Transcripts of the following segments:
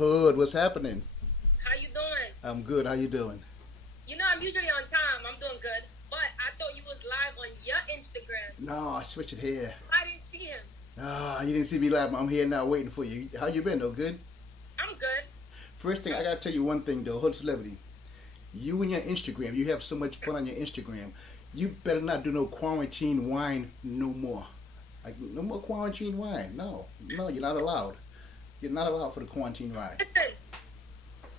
Hood, what's happening? How you doing? I'm good. How you doing? I'm usually on time. I'm doing good. But I thought you was live on your Instagram. No, I switched it here. I didn't see him. Ah, you didn't see me live. I'm here now waiting for you. How you been though? Good? I'm good. First thing, I gotta tell you one thing though, Hood Celebrity. You and your Instagram, you have so much fun on your Instagram. You better not do no quarantine wine no more. Like, no more quarantine wine. No. No, you're not allowed. You're not allowed for the quarantine wine. Listen,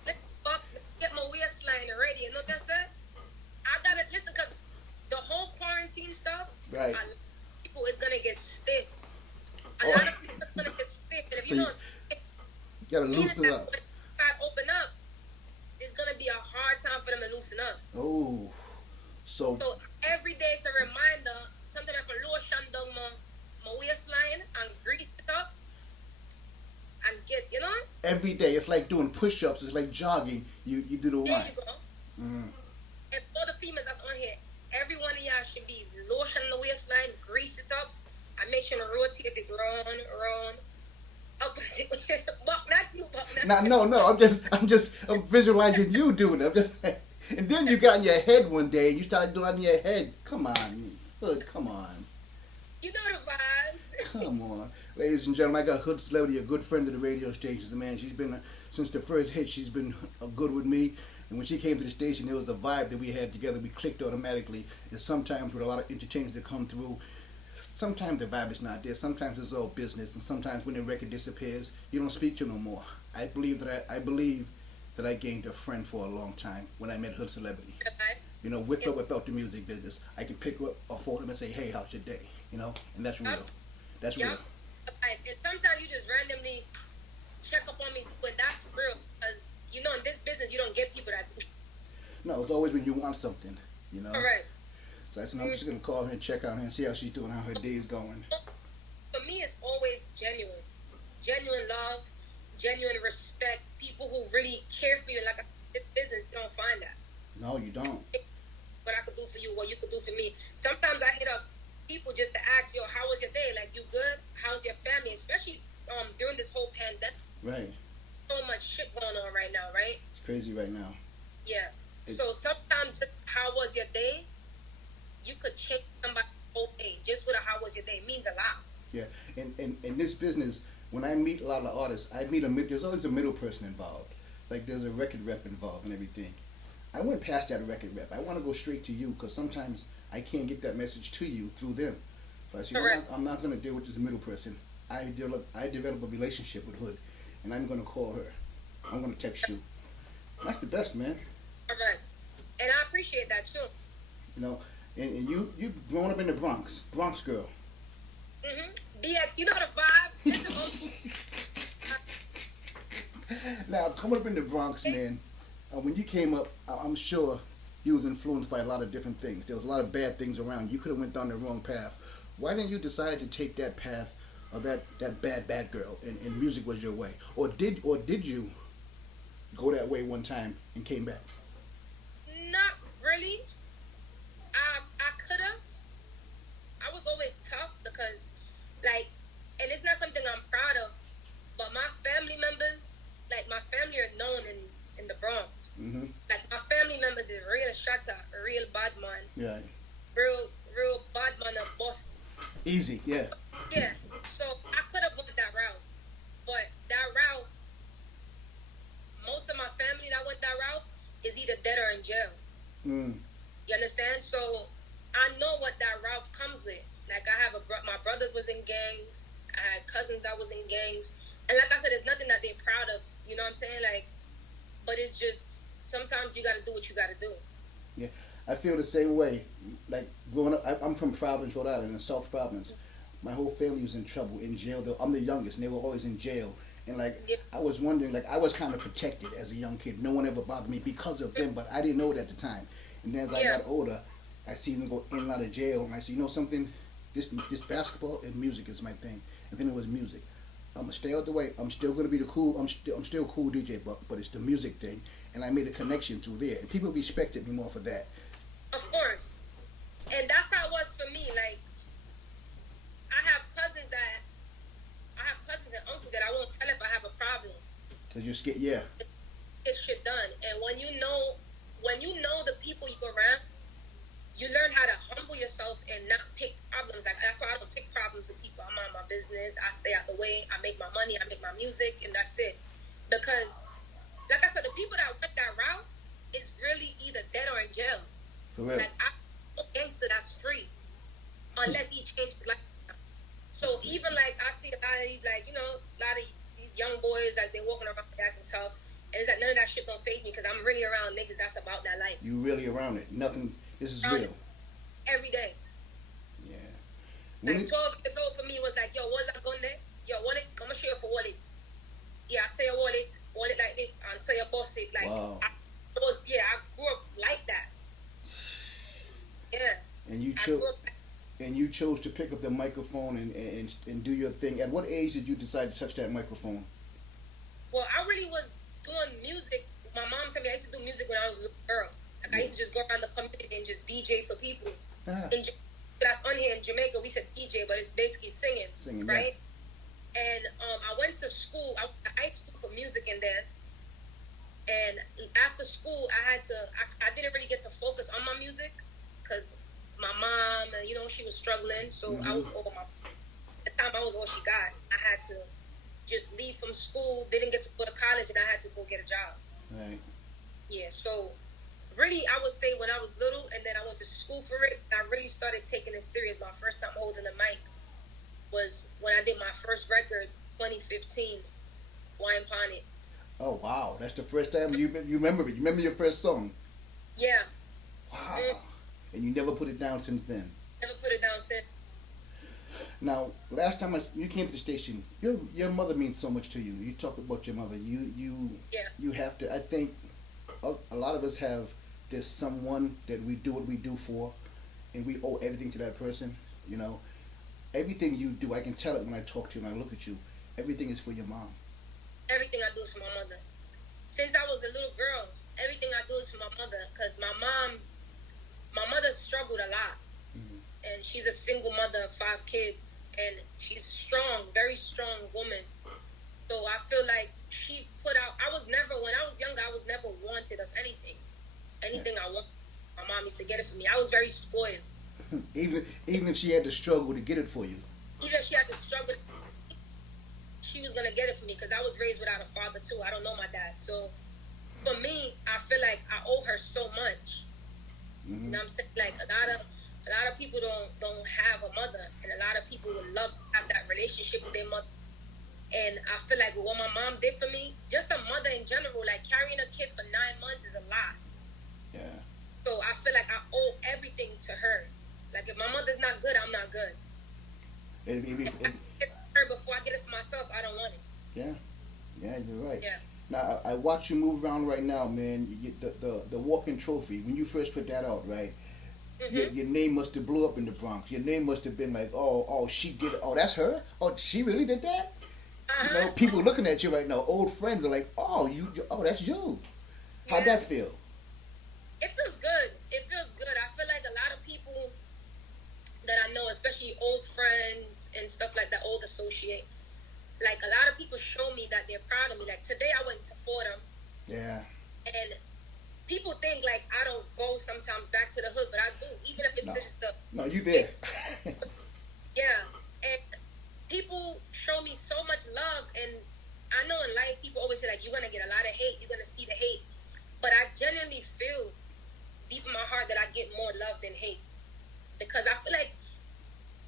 let's get my waistline ready. You know what I said? I gotta listen because the whole quarantine stuff, Right. a lot of people is gonna get stiff. A Oh. lot of people is gonna get stiff, and if So you you don't stiff, you gotta meaning loosen that up. when God open up, it's gonna be a hard time for them to loosen up. Oh. So So every day it's a reminder. Sometimes I have to lotion down my waistline and grease it up and get. every day it's like doing push-ups. It's like jogging. You do the There wine. you go. Mm. And all the females that's on here, every one of y'all should be lotion the waistline, grease it up, and make sure to rotate it round. Up, buck, not you, buck, not you. No. I'm visualizing you doing it. And then you got in your head one day and you started doing it in your head. Come on, Hood. Come on. You know the vibes. Come on, ladies and gentlemen. I got Hood Celebrity, a good friend of the radio stations. Man, she's been since the first hit. She's been good with me. And when she came to the station, there was a vibe that we had together. We clicked automatically. And sometimes with a lot of entertainers that come through, sometimes the vibe is not there. Sometimes it's all business, and sometimes when the record disappears, you don't speak to no more. I believe that I gained a friend for a long time when I met Hood Celebrity. You know, with or without the music business, I can pick up a phone and say, "Hey, how's your day?" You know, and that's real. That's Yeah. real. And sometimes you just randomly check up on me, but that's real. Because, in this business, you don't get people that do. No, it's always when you want something. You know. Correct. So I said, I'm just gonna call her and check on her and see how she's doing, how her day is going. For me, it's always genuine. Genuine love, genuine respect. People who really care for you. Like, this business, you don't find that. No, you don't. What I could do for you, what you could do for me. Sometimes I hit up people just to ask, yo, how was your day? Like, you good? How's your family? Especially during this whole pandemic. Right. So much shit going on right now, right? It's crazy right now. Yeah. So sometimes, just, how was your day? You could change somebody's whole day just with a how was your day. It means a lot. Yeah. And in this business, when I meet a lot of artists, there's always a middle person involved. Like there's a record rep involved and everything. I went past that record rep. I want to go straight to you because sometimes I can't get that message to you through them. So I said, I'm not going to deal with this middle person. I develop a relationship with Hood, and I'm going to call her. I'm going to text you. That's the best, man. All right. And I appreciate that too. You know, and you grown up in the Bronx girl. BX, you know the vibes. Listen, Now, coming up in the Bronx, man, when you came up, I'm sure you was influenced by a lot of different things. There was a lot of bad things around. You could have went down the wrong path. Why didn't you decide to take that path of that bad girl and music was your way? Or did you go that way one time and came back? not really. I could have. I was always tough because, like, and it's not something I'm proud of, but my family members, like, my family are known in the Bronx. Mm-hmm. Like, my family members is real shatter, real bad man, Yeah. real bad man of Boston. Easy, yeah. Yeah, so I could have went that route, but that route, most of my family that went that route is either dead or in jail. Mm. You understand? So I know what that route comes with. Like, I have my brothers was in gangs. I had cousins that was in gangs, and like I said, it's nothing that they're proud of. You know what I'm saying? Like, but it's just sometimes you got to do what you got to do. Yeah, I feel the same way. Like growing up, I'm from Providence, Rhode Island, in South Providence. My whole family was in trouble, in jail. I'm the youngest, and they were always in jail. And like, Yeah. I was wondering, like, I was kind of protected as a young kid. No one ever bothered me because of them, but I didn't know it at the time. And then as I got older, I seen them go in and out of jail, and I said, you know something, this basketball and music is my thing. And then it was music. I'm gonna stay out the way. I'm still gonna be the cool. I'm still cool DJ, but it's the music thing. And I made a connection through there, and people respected me more for that. Of course. And that's how it was for me. Like, I have cousins and uncles that I won't tell if I have a problem. Cause you're scared. Yeah. Get shit done. And when you know the people you around, you learn how to humble yourself and not pick problems. Like that's why I don't pick problems with people. I'm on my business. I stay out the way. I make my money. I make my music, and that's it. Because, like I said, the people that went that route is really either dead or in jail. For real. Like I'm a gangster that's free, unless he changes his life. So even like I see a lot of these like a lot of these young boys like they're walking around acting tough, and it's like none of that shit don't faze me because I'm really around niggas that's about that life. You really around it. Nothing. This is real. Every day. Yeah. Like 12 years old for me was like, yo, what's that gun there? Yo, wallet, come and show you for wallet. Yeah, I say a wallet like this, and say a boss it. Like, wow. I grew up like that. Yeah. And you chose to pick up the microphone and do your thing. At what age did you decide to touch that microphone? Well, I really was doing music. My mom told me I used to do music when I was a little girl. Like I used to just go around the community and just DJ for people. That's on here in Jamaica. We said DJ, but it's basically singing right? Yeah. And I went to school. I went to school for music and dance. And after school, I didn't really get to focus on my music because my mom, she was struggling. So I was at the time I was all she got. I had to just leave from school. Didn't get to go to college, and I had to go get a job. Right. Yeah. So. Really, I would say when I was little and then I went to school for it, I really started taking it serious. My first time holding the mic was when I did my first record, 2015, Wine Pony. Oh, wow. That's the first time you remember it. You remember your first song? Yeah. Wow. And you never put it down since then? Never put it down since. Now, last time you came to the station, your mother means so much to you. You talk about your mother. You have to, I think, a lot of us have there's someone that we do what we do for, and we owe everything to that person. Everything you do, I can tell it when I talk to you and I look at you. Everything is for your mom. Everything I do is for my mother. Since I was a little girl, everything I do is for my mother. Because my mother struggled a lot. Mm-hmm. And she's a single mother of 5 kids. And she's strong, very strong woman. So I feel like she put out, when I was younger, I was never wanted of anything. Anything I want, my mom used to get it for me. I was very spoiled. Even if she had to struggle to get it for you. Even if she had to struggle, she was going to get it for me because I was raised without a father too. I don't know my dad. So for me, I feel like I owe her so much. Mm-hmm. You know what I'm saying? Like a lot of people don't have a mother, and a lot of people would love to have that relationship with their mother. And I feel like what my mom did for me, just a mother in general, like carrying a kid for 9 months is a lot. Yeah. So I feel like I owe everything to her. Like if my mother's not good, I'm not good. If I get her before I get it for myself, I don't want it. Yeah, you're right. Yeah. Now I watch you move around right now, man. The walking trophy. When you first put that out, right? Mm-hmm. Your name must have blew up in the Bronx. Your name must have been like, oh, she did it. Oh, that's her. Oh, she really did that. Uh-huh. People looking at you right now. Old friends are like, oh, that's you. How'd that feel? It feels good. It feels good. I feel like a lot of people that I know, especially old friends and stuff like that, old associate, like a lot of people show me that they're proud of me. Like today I went to Fordham. Yeah. And people think like I don't go sometimes back to the hood, but I do. Even if it's just the... No, you there. Yeah. And people show me so much love. And I know in life people always say like, you're going to get a lot of hate. You're going to see the hate. But I genuinely feel deep in my heart that I get more love than hate. Because I feel like,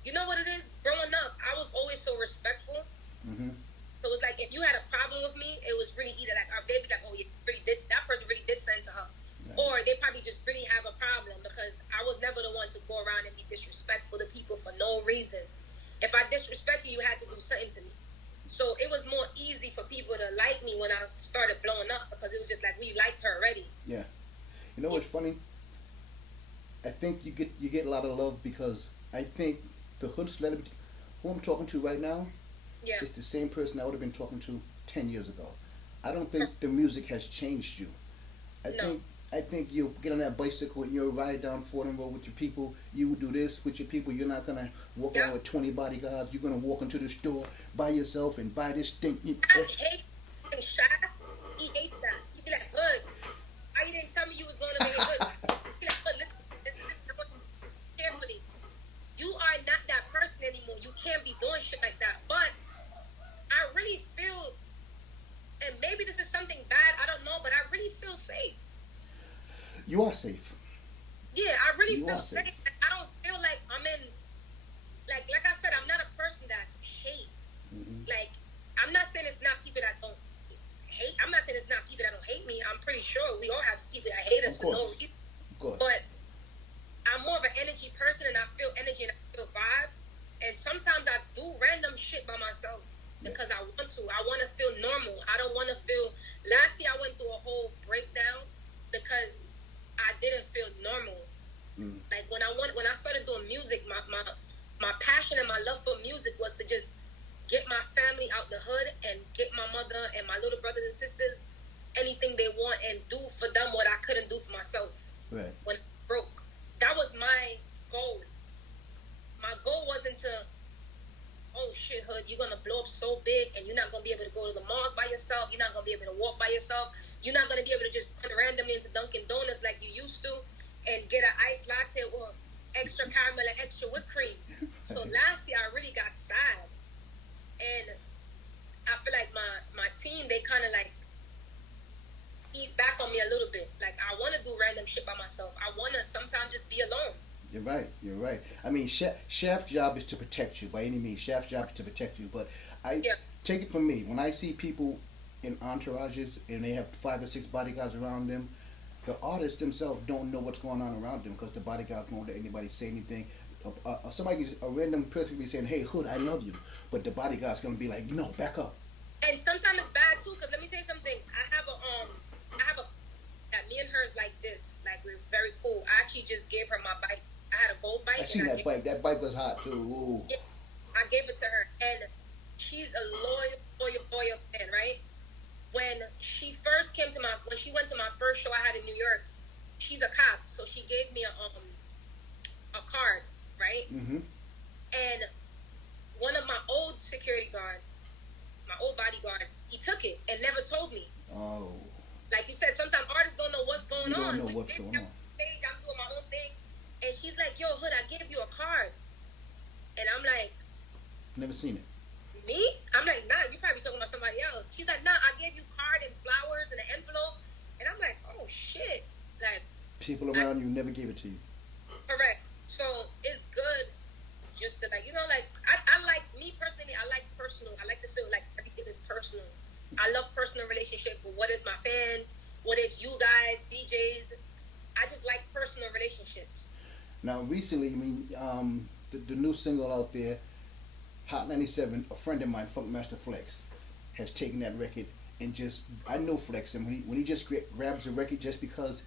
you know what it is? Growing up, I was always so respectful. Mm-hmm. So it's like, if you had a problem with me, it was really either like, they'd be like, oh, that person really did something to her. Yeah. Or they probably just really have a problem because I was never the one to go around and be disrespectful to people for no reason. If I disrespected you, you had to do something to me. So it was more easy for people to like me when I started blowing up because it was just like, we liked her already. Yeah. You know what's funny? I think you get a lot of love because I think the hood celebrity who I'm talking to right now is the same person I would have been talking to 10 years ago. I don't think the music has changed you. I think you get on that bicycle and you'll ride down Fordham Road with your people. You will do this with your people. You're not going to walk around with 20 bodyguards. You're going to walk into the store by yourself and buy this thing. I hate being shy. He hates that. He'd be like, Hood, why you didn't tell me you was going to make it good? He'd be like, Hood, listen carefully. You are not that person anymore. You can't be doing shit like that. But I really feel, and maybe this is something bad, I don't know, but I really feel safe. You are safe. Yeah, I really You feel are safe. safe. Like, I don't feel like I'm in, like I said, I'm not a person that's hate. Mm-hmm. Like, I'm not saying it's not people that don't hate. I'm not saying it's not people that don't hate me. I'm pretty sure we all have people that hate us for no reason. Of course. But I'm more of an energy person, and I feel energy and I feel vibe. And sometimes I do random shit by myself because I want to. I want to feel normal. I don't want to feel. Last year I went through a whole breakdown because I didn't feel normal. Like when I started doing music, my passion and my love for music was to just get my family out the hood and get my mother and my little brothers and sisters anything they want and do for them what I couldn't do for myself. Right. When I broke. That was my goal. My goal wasn't to, oh shit, Hood, you're gonna blow up so big and you're not gonna be able to go to the malls by yourself. You're not gonna be able to walk by yourself. You're not gonna be able to just run randomly into Dunkin' Donuts like you used to and get an iced latte or extra caramel and extra whipped cream. So last year I really got sad. And I feel like my team, they kind of like ease back on me a little bit. Like, I want to do random shit by myself. I want to sometimes just be alone. You're right. You're right. I mean, Chef's job is to protect you by any means. Chef's job is to protect you. But take it from me. When I see people in entourages and they have 5 or 6 bodyguards around them, the artists themselves don't know what's going on around them because the bodyguards won't let anybody say anything. A random person can be saying, "Hey, Hood, I love you," but the bodyguard's gonna be like, "No, back up." And sometimes it's bad too, because let me tell you something. I have a that me and her is like this. Like, we're very cool. I actually just gave her my bike. I had a gold bike. I seen that bike. That bike was hot too. Ooh. Yeah, I gave it to her, and she's a loyal fan, right? When she first came to when she went to my first show I had in New York, she's a cop, so she gave me a card, right? Mm-hmm. And one of my old security guard, my old bodyguard, he took it and never told me. Oh. Like you said, sometimes artists don't know what's going on. You don't know what's going on. Stage, I'm doing my own thing, and she's like, "Yo, Hood, I gave you a card," and I'm like, "Never seen it." Me? I'm like, "Nah, you probably talking about somebody else." She's like, "Nah, I gave you card and flowers and an envelope," and I'm like, "Oh shit!" Like, people around you never gave it to you. Correct. So it's good just to, like, like, I like, me personally, I like personal. I like to feel like everything is personal. I love personal relationship with what is my fans, what is you guys, DJs. I just like personal relationships. Now, recently, I mean, the new single out there, Hot 97, a friend of mine, Funkmaster Flex, has taken that record and just, I know Flex, and when he just grabs a record just because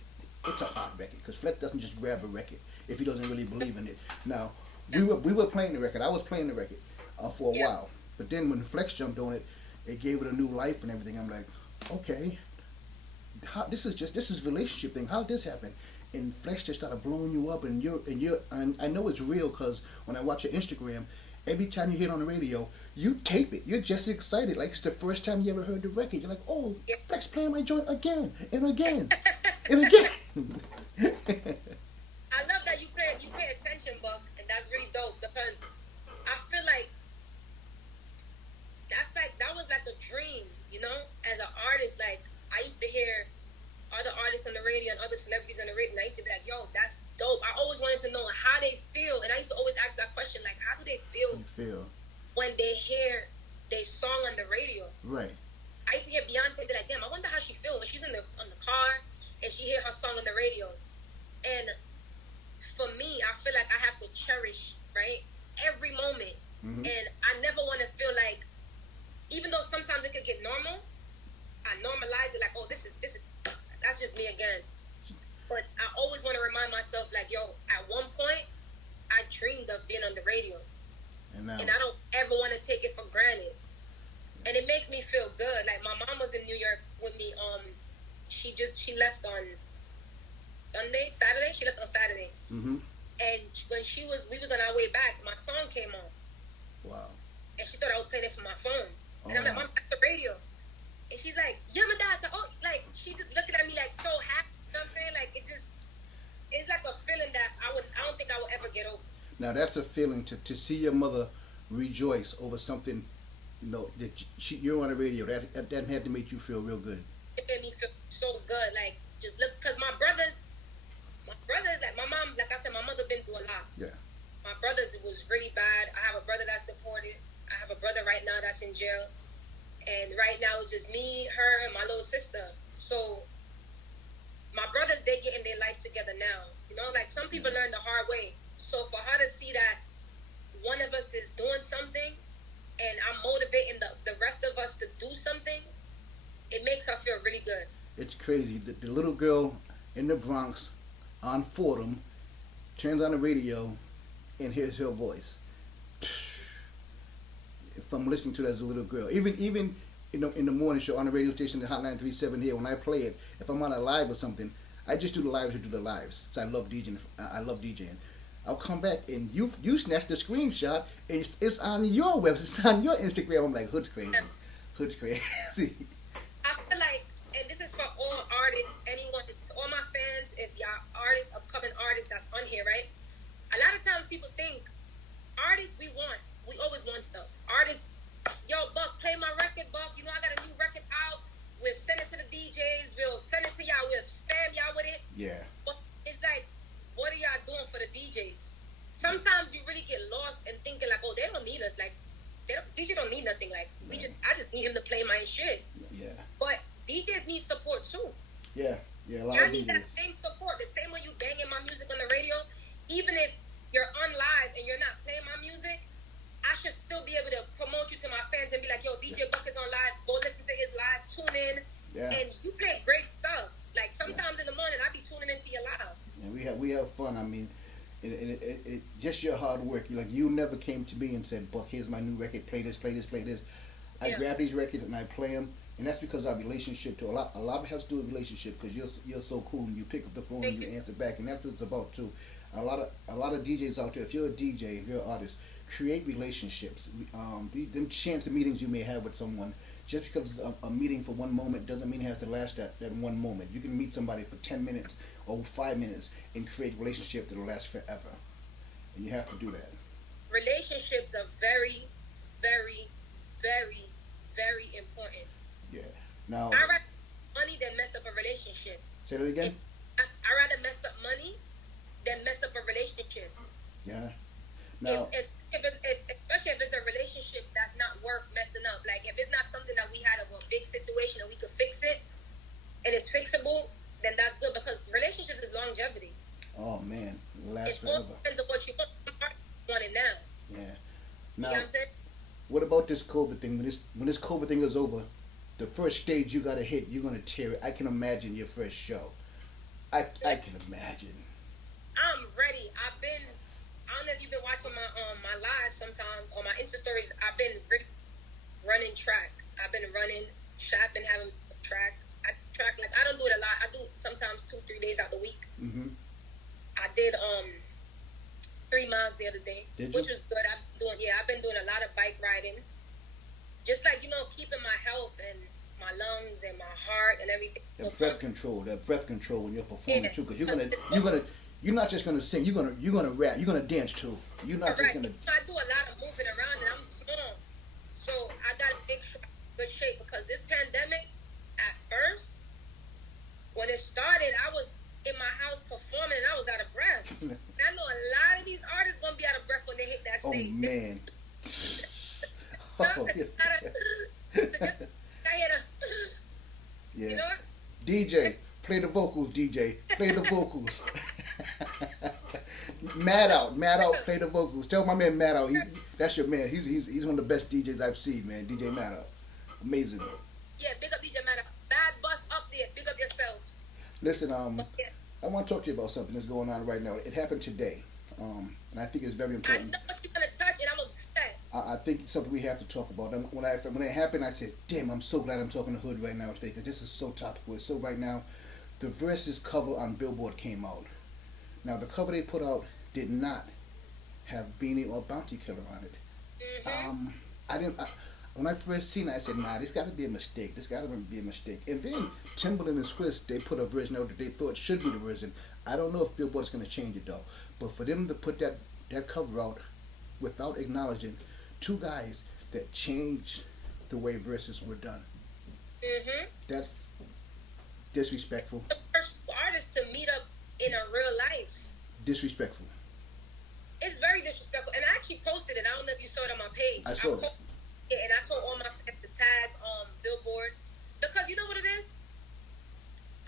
it's a hot record, because Flex doesn't just grab a record if he doesn't really believe in it. Now, we were playing the record. I was playing the record for a while, but then when Flex jumped on it, it gave it a new life and everything. I'm like, okay, this is relationship thing. How did this happen? And Flex just started blowing you up, and I know it's real because when I watch your Instagram, every time you hear it on the radio, you tape it. You're just excited, like it's the first time you ever heard the record. You're like, oh, Flex playing my joint again and again and again. I love that you pay attention, Buck, and that's really dope because I feel like that was like a dream, as an artist. Like, I used to hear other artists on the radio and other celebrities on the radio, and I used to be like, yo, that's dope. I always wanted to know how they feel, and I used to always ask that question, like, how do they feel when they hear their song on the radio? Right. I used to hear Beyonce and be like, damn, I wonder how she feels when she's on the car and she hear her song on the radio. And for me, I feel like I have to cherish, right, every moment. Mm-hmm. And I never want to feel like, even though sometimes it could get normal, I normalize it like, oh, this is that's just me again. But I always want to remind myself, like, yo, at one point, I dreamed of being on the radio. And I don't ever want to take it for granted. And it makes me feel good. Like, my mom was in New York with me. She left on Saturday. She left on Saturday. Mm-hmm. And when we was on our way back, my song came on. Wow. And she thought I was playing it from my phone. And I'm like, Mom, that's the radio. and she's like, yeah, my dad. Oh, like she just looking at me like so happy. You know what I'm saying? Like it's like a feeling that I don't think I will ever get over. Now that's a feeling to see your mother rejoice over something, that you're on the radio. That had to make you feel real good. It made me feel so good. Like just look, cause my brothers, like my mom, like I said, my mother been through a lot. Yeah. My brothers, it was really bad. I have a brother that's deported. I have a brother right now that's in jail. And right now it's just me, her, and my little sister. So my brothers, they getting their life together now. Like some people learn the hard way. So for her to see that one of us is doing something and I'm motivating the rest of us to do something, it makes her feel really good. It's crazy. The little girl in the Bronx on Fordham turns on the radio and hears her voice. If I'm listening to it as a little girl, even in the morning show on the radio station, the Hot 937 here, when I play it, if I'm on a live or something, I just do the lives to do the lives. So I love DJing. I'll come back and you snatched the screenshot and it's on your website, it's on your Instagram. I'm like, Hood's crazy. Hood's crazy. I feel like, and this is for all artists, anyone, to all my fans, if y'all artists, upcoming artists that's on here, right? A lot of times people think artists we always want stuff. Artists, yo, Buck, play my record, Buck. I got a new record out. We'll send it to the DJs. We'll send it to y'all. We'll spam y'all with it. Yeah. But it's like, what are y'all doing for the DJs? Sometimes you really get lost and thinking like, oh, they don't need us. Like, DJ don't need nothing. Like, I just need him to play my shit. Yeah. But DJs need support too. Yeah. Yeah. Y'all need that same support. The same way you banging my music on the radio. Even if you're on live and you're not playing my music, I should still be able to promote you to my fans and be like, yo, DJ Buck is on live. Go listen to his live. Tune in. Yeah. And you play great stuff. Like sometimes in the morning, I be tuning into your live. And we have fun. I mean, it just your hard work. You never came to me and said, Buck, here's my new record. Play this, play this, play this. I grab these records and I play them. And that's because our relationship to a lot of it has to do with relationship, because you're so cool and you pick up the phone and you answer back, and that's what it's about too. A lot of DJs out there, if you're a DJ, if you're an artist, create relationships. Them chance of meetings you may have with someone, just because it's a meeting for one moment doesn't mean it has to last that one moment. You can meet somebody for 10 minutes or 5 minutes and create a relationship that will last forever. And you have to do that. Relationships are very, very, very, very important. Yeah. Now, I rather money than mess up a relationship. Say that again? I rather mess up money than mess up a relationship. Yeah. Now, especially if it's a relationship that's not worth messing up. Like if it's not something that we had a big situation and we could fix it and it's fixable, then that's good, because relationships is longevity. Oh man, It forever. all depends on what you want it now. Yeah. Now, you know what I'm saying? What about this COVID thing? When this COVID thing is over, the first stage you gotta hit, you're gonna tear it. I can imagine your first show. I can imagine. I'm ready. I don't know if you've been watching my live sometimes or my Insta stories. I've been really running track. I've been running. I've been having track. I don't do it a lot. I do sometimes 2-3 days out the week. Mm-hmm. I did 3 miles the other day, which was good. I've been doing a lot of bike riding. Just like, keeping my health and my lungs and my heart and everything. That breath control when you're performing too, because you're not just gonna sing. You're gonna rap. You're gonna dance too. You're not just gonna. I do a lot of moving around, and I'm small, so I got a good shape, because this pandemic, at first, when it started, I was in my house performing and I was out of breath. And I know a lot of these artists gonna be out of breath when they hit that stage. Oh man. Yeah. DJ, play the vocals. DJ, play the vocals. Mad out, play the vocals. Tell my man Mad Out. That's your man. He's one of the best DJs I've seen, man. DJ Mad Out, amazing. Yeah, big up DJ Mad Out. Bad bus up there. Big up yourself. Listen, I want to talk to you about something that's going on right now. It happened today, and I think it's very important. I know what you're gonna touch, and I'm upset. I think it's something we have to talk about. When it happened, I said, "Damn, I'm so glad I'm talking to Hood right now today, because this is so topical. It's so right now." The Versus cover on Billboard came out. Now, the cover they put out did not have Beanie or Bounty Killer on it. Mm-hmm. when I first seen it, I said, nah, this got to be a mistake. This got to be a mistake. And then Timbaland and Swiss, they put a version out that they thought should be the version. I don't know if Billboard's going to change it, though. But for them to put that cover out without acknowledging two guys that changed the way verses were done, that's disrespectful. The first artist to meet up in a real life. Disrespectful. It's very disrespectful. And I actually posted it. I don't know if you saw it on my page. I saw it. And I told all my friends to tag Billboard. Because you know what it is?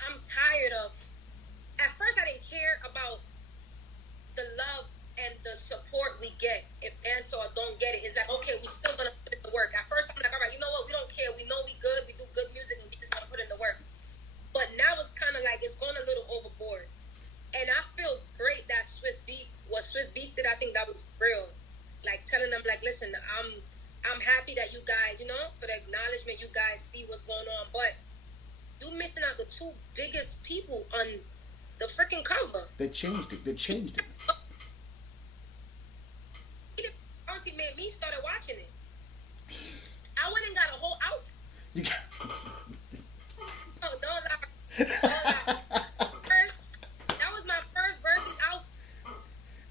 I'm tired of... At first, I didn't care about the love and the support we get. If Dancehall don't get it, it's like, okay, we still gonna put in the work. At first, I'm like, all right, you know what? We don't care. We know we good. We do good music, and we just gonna put in the work. But now it's kind of like it's going a little overboard. And I feel great that Swiss Beats did, I think that was real. Like telling them, like, listen, I'm happy that you guys, you know, for the acknowledgement, you guys see what's going on. But you missing out the two biggest people on the freaking cover. They changed it. Auntie made me started watching it. I went and got a whole outfit. You got... No, don't lie. First, that was my first versus outfit.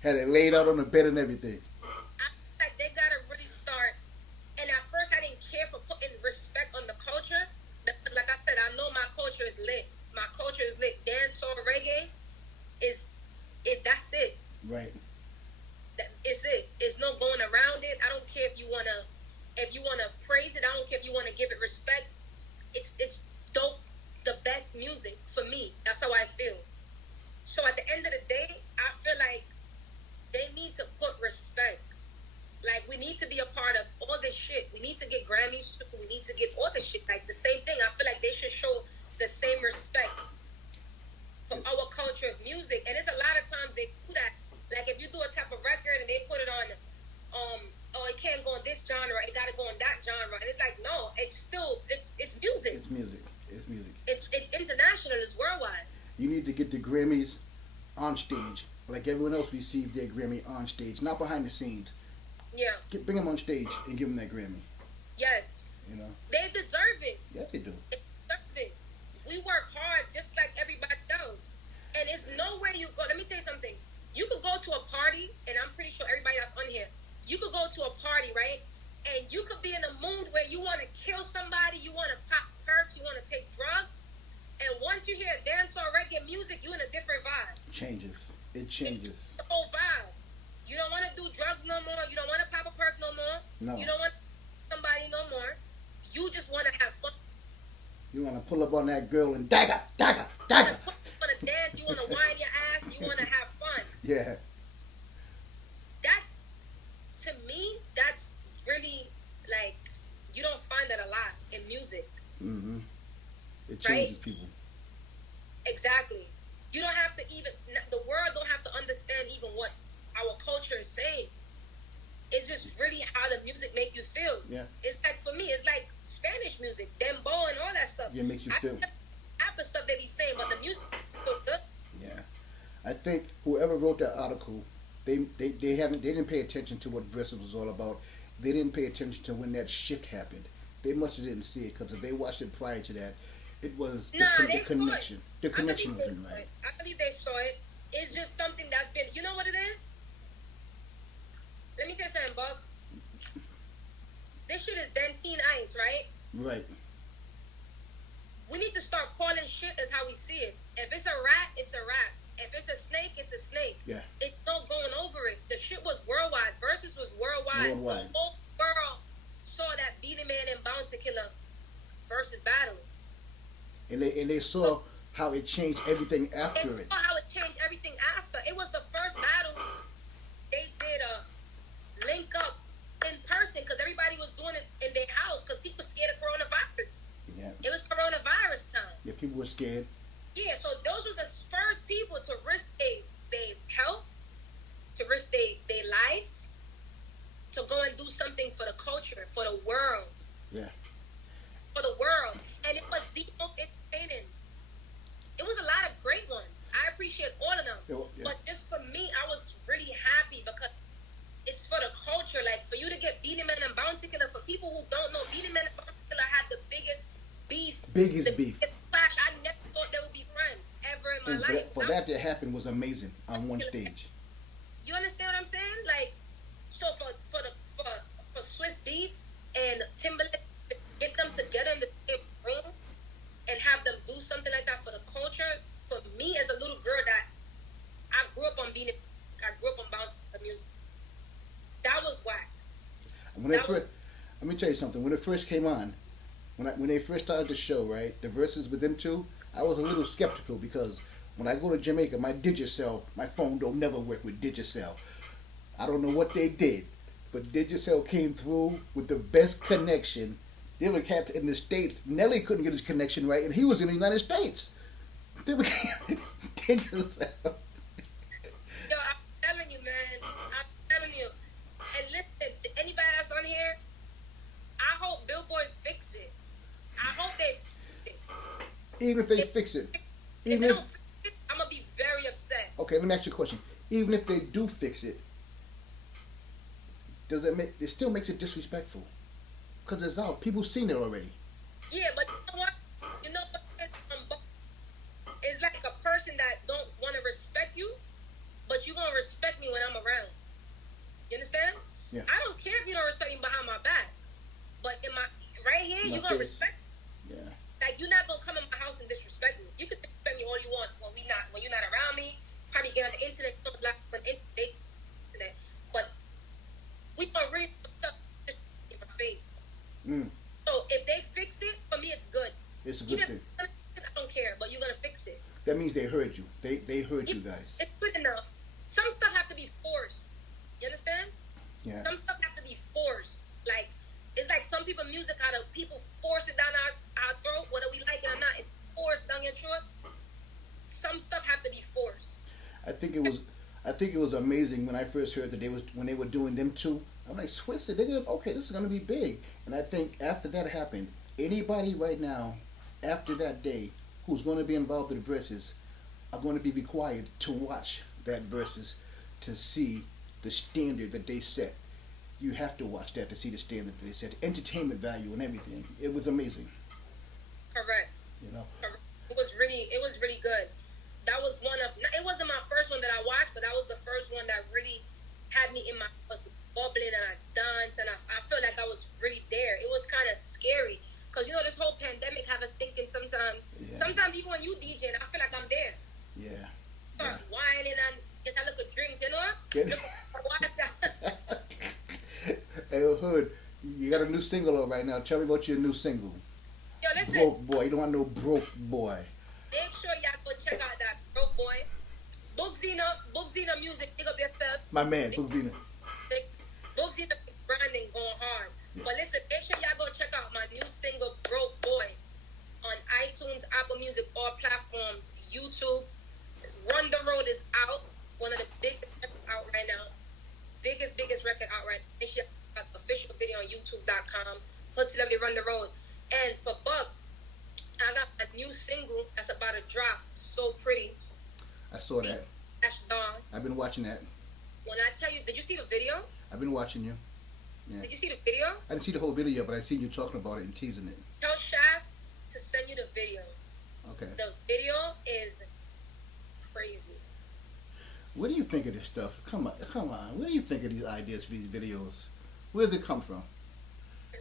Had it laid out on the bed and everything. I feel like they gotta really start. And at first, I didn't care for putting respect on the culture. Because like I said, I know my culture is lit. My culture is lit. Dancehall, reggae is that's it. Right. It's it. It's no going around it. I don't care if you wanna praise it. I don't care if you wanna give it respect. It's dope. The best music for me. That's how I feel. So at the end of the day, I feel like they need to put respect. Like, we need to be a part of all this shit. We need to get Grammys. We need to get all this shit. Like, the same thing. I feel like they should show the same respect for our culture of music. And it's a lot of times they do that. Like, if you do a type of record and they put it on, oh, it can't go in this genre. It got to go in that genre. And it's like, no, it's still, it's music. It's music. It's music. It's international. It's worldwide. You need to get the Grammys on stage, like everyone else received their Grammy on stage, not behind the scenes. Yeah. Bring them on stage and give them that Grammy. Yes. You know. They deserve it. Yeah, they do. They deserve it. We work hard just like everybody else, and it's nowhere you go. Let me tell you something. You could go to a party, and I'm pretty sure everybody that's on here. You could go to a party, right? And you could be in a mood where you want to kill somebody, you want to pop perks, you want to take drugs. And once you hear dancehall reggae music, you're in a different vibe. It changes. It's the whole vibe. You don't want to do drugs no more. You don't want to pop a perk no more. No. You don't want somebody no more. You just want to have fun. You want to pull up on that girl and dagger. You want to dance. You want to whine your ass. You want to have fun. Yeah. To me, that's really, like, you don't find that a lot in music. Mm-hmm. It changes right? people. Exactly. You don't have to even, the world don't have to understand even what our culture is saying. It's just really how the music make you feel. Yeah. It's like, for me, it's like Spanish music, dembow and all that stuff. Yeah, it makes you feel. Half the stuff they be saying, but the music is so good. Yeah. I think whoever wrote that article, they didn't pay attention to what Versus was all about. They didn't pay attention to when that shift happened. They must have didn't see it, because if they watched it prior to that, it was the connection. The connection wasn't right. I believe they saw it. It's just something that's been, you know what it is? Let me tell you something, Buck. This shit is Dentine Ice, right? Right. We need to start calling shit as how we see it. If it's a rat, it's a rat. If it's a snake, it's a snake. Yeah. It's no going over it. The shit was worldwide. Versus was worldwide. The whole world saw that Beenie Man and Bounty Killer versus battle. And they saw how it changed everything after it. They saw how it changed everything after. It was the first battle they did a link up in person, because everybody was doing it in their house because people scared of coronavirus. Yeah. It was coronavirus time. Yeah, people were scared. Yeah, so those was the first people to risk their health, to risk their life, to go and do something for the culture, for the world. Yeah. For the world. And it was the most entertaining. It was a lot of great ones. I appreciate all of them. Yeah. But just for me, I was really happy because it's for the culture. Like, for you to get Beanie Man and Bounty Killer, for people who don't know, Beanie Man and Bounty Killer had the biggest beef. Biggest beef. Clash. I never thought they would be friends ever in my life. For that to happen was amazing on one stage. You understand what I'm saying? Like, so for Swiss Beats and Timberlake, get them together in the same room and have them do something like that for the culture. For me, as a little girl, that I grew up on Bounce music. That was whack. Let me tell you something. When it first came on, when they first started the show, right, the verses with them two, I was a little skeptical because when I go to Jamaica, my Digicel, my phone don't never work with Digicel. I don't know what they did, but Digicel came through with the best connection. They were cats in the States. Nelly couldn't get his connection right, and he was in the United States. They were Digicel. Yo, I'm telling you, man. I'm telling you. And listen, to anybody that's on here, I hope Billboard fix it. I hope they fix it. Even if they fix it. If they don't fix it, I'm going to be very upset. Okay, let me ask you a question. Even if they do fix it, it still makes it disrespectful? Because it's out. People seen it already. Yeah, but you know what? It's like a person that don't want to respect you, but you're going to respect me when I'm around. You understand? Yeah. I don't care if you don't respect me behind my back, but right here, you're going to respect me. Yeah. Like, you're not going to come in my house and disrespect me. You can disrespect me all you want when you're not around me. Probably get on the internet, but we going to really put stuff in my face. So if they fix it, for me, it's good. It's a good thing. I don't care, but you're going to fix it. That means they heard you. They heard you guys. It's good enough. Some stuff have to be forced. You understand? Yeah. Some stuff have to be forced. Like, it's like some people music, how the people force it down our throat, whether we like it or not. It's forced down your throat. Some stuff have to be forced. I think it was amazing when I first heard that when they were doing them two. I'm like, Swiss, okay, this is gonna be big. And I think after that happened, anybody right now, after that day, who's going to be involved in the verses, are going to be required to watch that verses to see the standard that they set. You have to watch that to see the standard that they set, entertainment value and everything. It was amazing. Correct. You know. Correct. It was really good. That was it wasn't my first one that I watched, but that was the first one that really had me in my bubbling, and I danced, and I felt like I was really there. It was kind of scary. Because, this whole pandemic have us thinking sometimes. Yeah. Sometimes even when you DJing, I feel like I'm there. Yeah. Start whining and get a look at drinks, you know? Hey, Hood, you got a new single out right now. Tell me about your new single. Yo, listen. Broke Boy. You don't want no broke boy. Make sure y'all go check out that Broke Boy. Bookzina music, pick up yourself. My man, Bookzina. Bookzina branding going hard. But listen, make sure y'all go check out my new single, Broke Boy, on iTunes, Apple Music, all platforms, YouTube. Run the Road is out. One of the biggest records out right now. Biggest record out right now. Make sure you got the official video on YouTube.com. Hoodcelbrityy Run the Road. And for Buck, I got a new single that's about to drop. So Pretty. I saw that. I've been watching that. When I tell you, did you see the video? I've been watching you. Yeah. Did you see the video? I didn't see the whole video, but I seen you talking about it and teasing it. Tell Shaft to send you the video. Okay. The video is crazy. What do you think of this stuff? Come on. What do you think of these ideas for these videos? Where does it come from?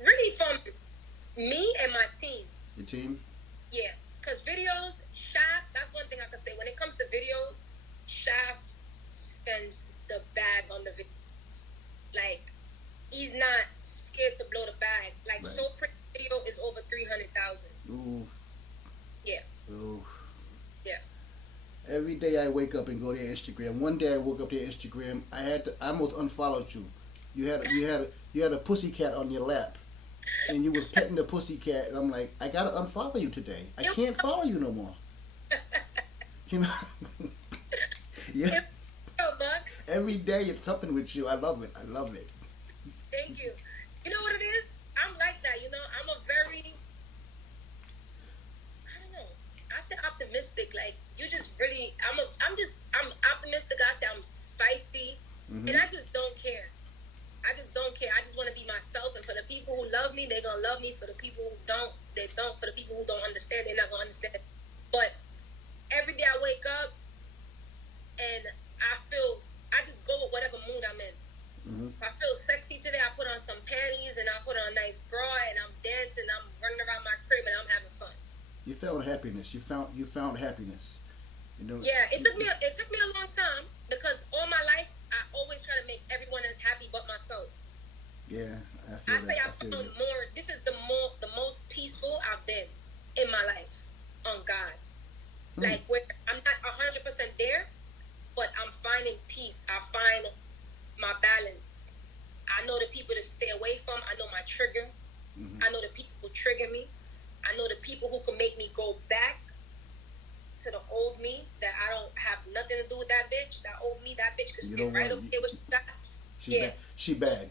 Really from me and my team. Your team? Yeah. Because videos, Shaft, that's one thing I can say. When it comes to videos, Shaft spends the bag on the videos. Like, he's not scared to blow the bag. Like, right. So Pretty video is over 300,000. Ooh. Yeah. Ooh. Yeah. Every day I wake up and go to your Instagram. One day I woke up to your Instagram. I almost unfollowed you. You had a pussycat on your lap, and you was petting the pussycat. And I'm like, I gotta unfollow you today. I can't follow you no more. You know. Yeah. Every day it's something with you. I love it. Thank you. You know what it is? I'm like that, I'm a very, I don't know. I say optimistic. Like, you just really, I'm optimistic. I say I'm spicy, and I just don't care. I just don't care. I just want to be myself, and for the people who love me, they're gonna love me. For the people who don't, they don't. For the people who don't understand, they're not gonna understand. But every day I wake up and I just go with whatever mood I'm in. If I feel sexy today, I put on some panties and I put on a nice bra and I'm dancing, I'm running around my crib and I'm having fun. You found happiness. You found happiness. You know. Yeah, it took me a long time because all my life I always try to make everyone else happy but myself. Yeah, I say I found more. This is the most peaceful I've been in my life on God. Like where I'm not 100% there, but I'm finding peace. I find my balance. I know the people to stay away from. I know my trigger. I know the people who trigger me. I know the people who can make me go back to the old me that I don't have nothing to do with that bitch. That old me, that bitch could stay right up there with that. She bad.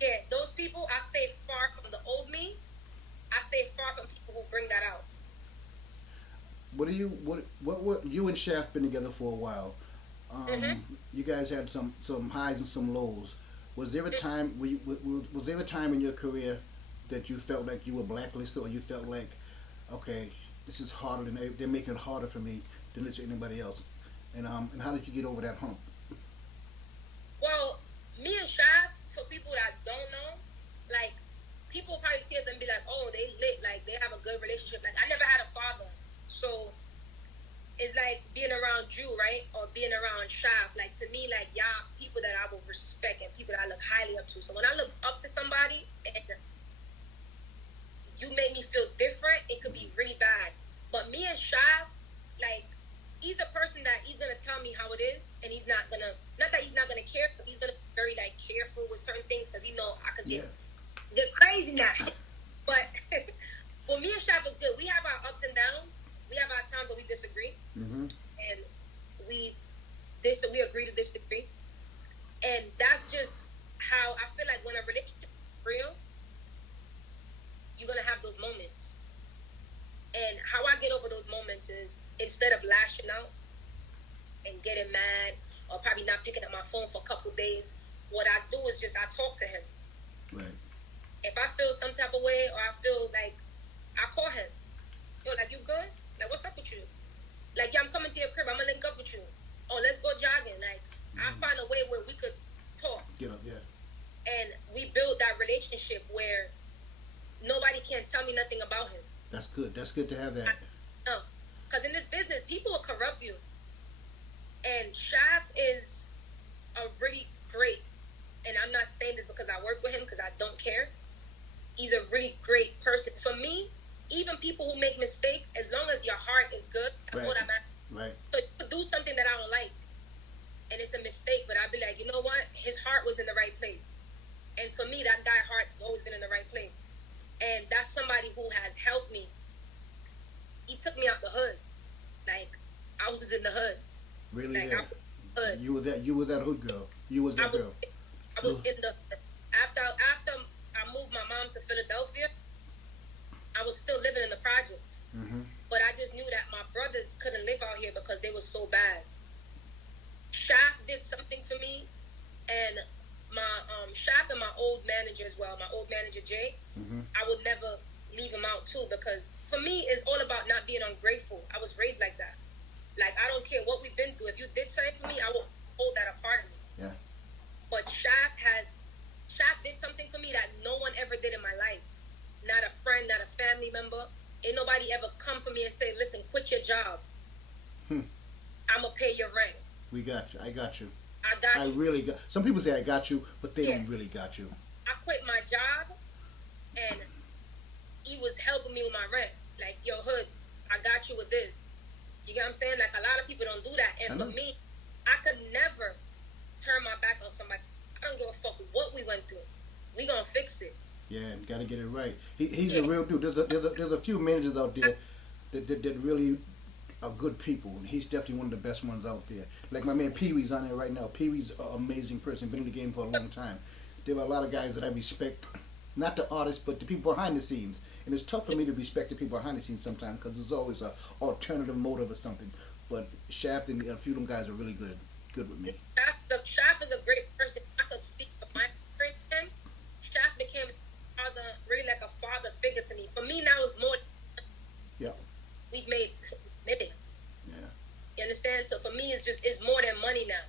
Yeah, those people, I stay far from the old me. I stay far from people who bring that out. What you and Shaft been together for a while. You guys had some highs and some lows. Was there a time was there a time in your career that you felt like you were blacklisted, or you felt like, okay, this is harder than they're making it harder for me than it's anybody else? And how did you get over that hump? Well, me and Shaft, for people that don't know, like people probably see us and be like, oh, they lit, like they have a good relationship. Like I never had a father, so it's like being around Drew, right? Or being around Shaft. Like to me, like y'all people that I will respect and people that I look highly up to. So when I look up to somebody and you make me feel different, it could be really bad. But me and Shaft, like he's a person that he's gonna tell me how it is, and he's not gonna, not that he's not gonna care, because he's gonna be very like careful with certain things, because he know I could get crazy now. But well, me and Shaft is good. We have our ups and downs. We have our times where we disagree, and we agree to disagree, and that's just how I feel like when a relationship is real, you're gonna have those moments. And how I get over those moments is instead of lashing out and getting mad or probably not picking up my phone for a couple days, what I do is just I talk to him. Right. If I feel some type of way or I feel like, I call him. Yo, like, you good? Like, what's up with you? Like, yeah, I'm coming to your crib. I'm gonna link up with you. Oh, let's go jogging. Like, I find a way where we could talk. Get up, yeah. And we build that relationship where nobody can tell me nothing about him. That's good. That's good to have that. Enough. Because in this business, people will corrupt you. And Shaft is a really great, and I'm not saying this because I work with him, because I don't care. He's a really great person. For me, even people who make mistakes, as long as your heart is good, that's what I'm at. Right. So you could do something that I don't like, and it's a mistake, but I'd be like, you know what? His heart was in the right place. And for me, that guy's heart has always been in the right place. And that's somebody who has helped me. He took me out the hood. Like, I was in the hood. Really? Like, Yeah. Hood. You were that hood girl. You was that girl. I was in the hood. After I moved my mom to Philadelphia, I was still living in the projects. But I just knew that my brothers couldn't live out here because they were so bad. Shaft did something for me, and my Shaft and my old manager as well, my old manager Jay, I would never leave him out too, because for me it's all about not being ungrateful. I was raised like that. Like, I don't care what we've been through. If you did something for me, I will hold that apart of me. Yeah. But Shaft did something for me that no one ever did in my life. Not a friend, not a family member. Ain't nobody ever come for me and say, listen, quit your job. I'ma pay your rent. We got you. I got you. I really got. Some people say I got you, but they don't really got you. I quit my job, and he was helping me with my rent. Like, yo, Hood, I got you with this. You get what I'm saying? Like, a lot of people don't do that. And for me, I could never turn my back on somebody. I don't give a fuck what we went through. We gonna fix it. Yeah, gotta get it right. He's a real dude. There's a few managers out there that really are good people, and he's definitely one of the best ones out there. Like my man Pee Wee's on there right now. Pee Wee's an amazing person. Been in the game for a long time. There are a lot of guys that I respect. Not the artists, but the people behind the scenes. And it's tough for me to respect the people behind the scenes sometimes, because there's always an alternative motive or something. But Shaft and a few of them guys are really good with me. Shaft is a great person. I could speak for my friend. me now it's more. Yeah. We've made million. Yeah. You understand? So for me, it's more than money now.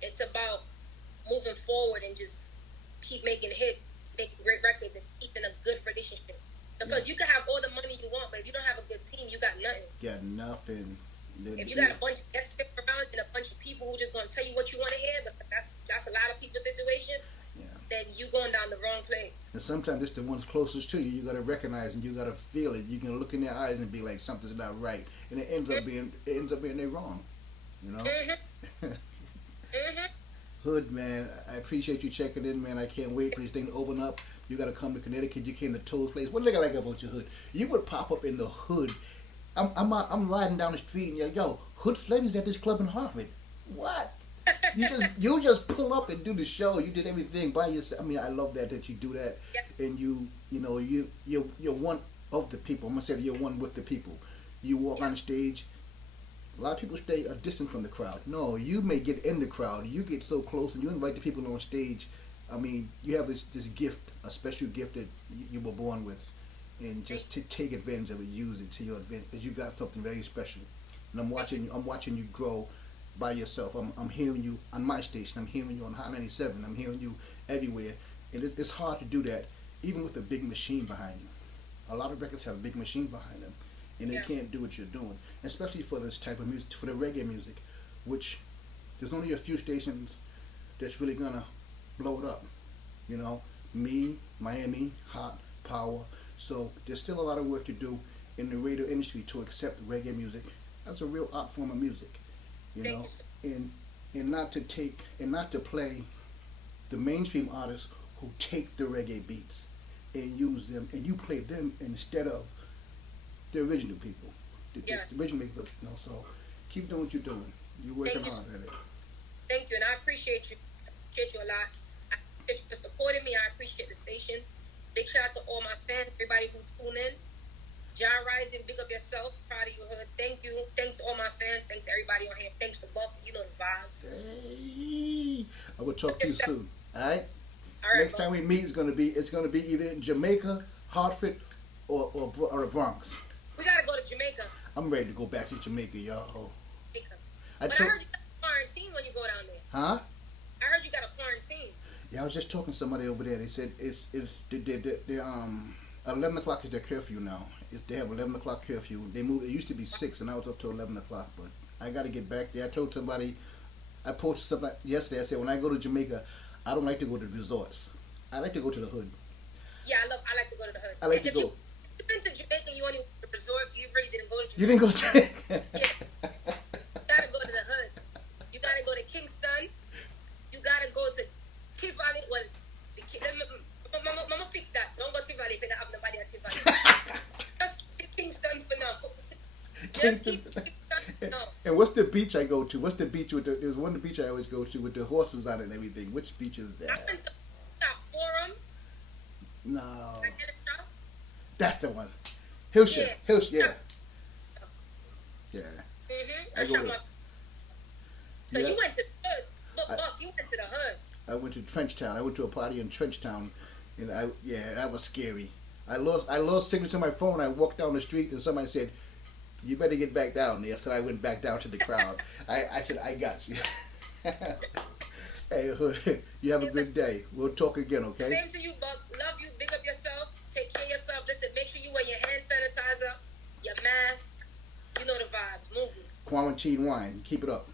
It's about moving forward and just keep making hits, making great records, and keeping a good relationship. Because you can have all the money you want, but if you don't have a good team, you got nothing. Got nothing. If you got a bunch of guests sitting around and a bunch of people who just gonna tell you what you want to hear, but that's a lot of people's situation. Yeah. Then you going down the wrong place. And sometimes it's the ones closest to you. You gotta recognize and you gotta feel it. You can look in their eyes and be like, something's not right, and it ends up being they're wrong. You know. Hood, man, I appreciate you checking in, man. I can't wait for this thing to open up. You got to come to Connecticut. You came to Toad's Place. What do I like about your hood? You would pop up in the hood. I'm riding down the street and yo, Hoodcelbrity's at this club in Hartford. What? You just pull up and do the show. You did everything by yourself. I mean, I love that you do that, and you're one of the people. I'm gonna say that you're one with the people. You walk on the stage. A lot of people stay a distance from the crowd. No, you may get in the crowd. You get so close and you invite the people on stage. I mean, you have this gift, a special gift that you were born with, and just take advantage of it. Use it to your advantage because you got something very special. And I'm watching you grow by yourself. I'm hearing you on my station. I'm hearing you on Hot 97. I'm hearing you everywhere, and it's hard to do that even with a big machine behind you. A lot of records have a big machine behind them. And they can't do what you're doing, especially for this type of music, for the reggae music, which there's only a few stations that's really gonna blow it up. You know, me, Miami, Hot, Power. So there's still a lot of work to do in the radio industry to accept reggae music as a real art form of music. You know, and not to play the mainstream artists who take the reggae beats and use them, and you play them instead of the original people, the original people, so keep doing what you're doing. You're working hard at it. Thank you, and I appreciate you. I appreciate you a lot. I appreciate you for supporting me. I appreciate the station. Big shout out to all my fans, everybody who tune in. John Rising, big up yourself. Proud of you, Hood. Thank you. Thanks to all my fans. Thanks to everybody on here. Thanks to Buck. You know the vibes. Hey, I will talk to you soon. All right. Next time we meet it's gonna be either in Jamaica, Hartford, or the Bronx. We gotta go to Jamaica. I'm ready to go back to Jamaica, y'all. I heard you got a quarantine when you go down there. Huh? I heard you got a quarantine. Yeah, I was just talking to somebody over there. They said it's 11 o'clock is their curfew now. They have 11 o'clock curfew. They moved. It used to be 6, and now it's up to 11 o'clock. But I got to get back there. I told somebody, I posted something yesterday. I said when I go to Jamaica, I don't like to go to resorts. I like to go to the hood. Yeah, I like to go to the hood. I like to go. You've been to Jamaica, you only went to the resort, you really didn't go to Jamaica. You didn't go to Jamaica? Yeah. You gotta go to the hood. You gotta go to Kingston. You gotta go to Tivoli. Well, Mama fix that. Don't go to Tivoli if you don't have nobody at Tivoli. Just keep Kingston for now. Just keep Kingston for now. And what's the beach I go to? What's the beach with there's one beach I always go to with the horses on it and everything. Which beach is that? I went to Forum. No. I did a shop. That's the one. Hillshire. Yeah. Yeah. I shot my... So you went to the hood. Look, you went to the hood. I went to Trenchtown. I went to a party in Trenchtown, and that was scary. I lost signal to my phone. I walked down the street, and somebody said, "You better get back down there." So I went back down to the crowd. I said, "I got you." Hey, Hood, you have a good day. We'll talk again, okay? Same to you, Buck. Love you. Big up yourself. Take care of yourself. Listen, make sure you wear your hand sanitizer, your mask. You know the vibes. Move it. Quarantine wine. Keep it up.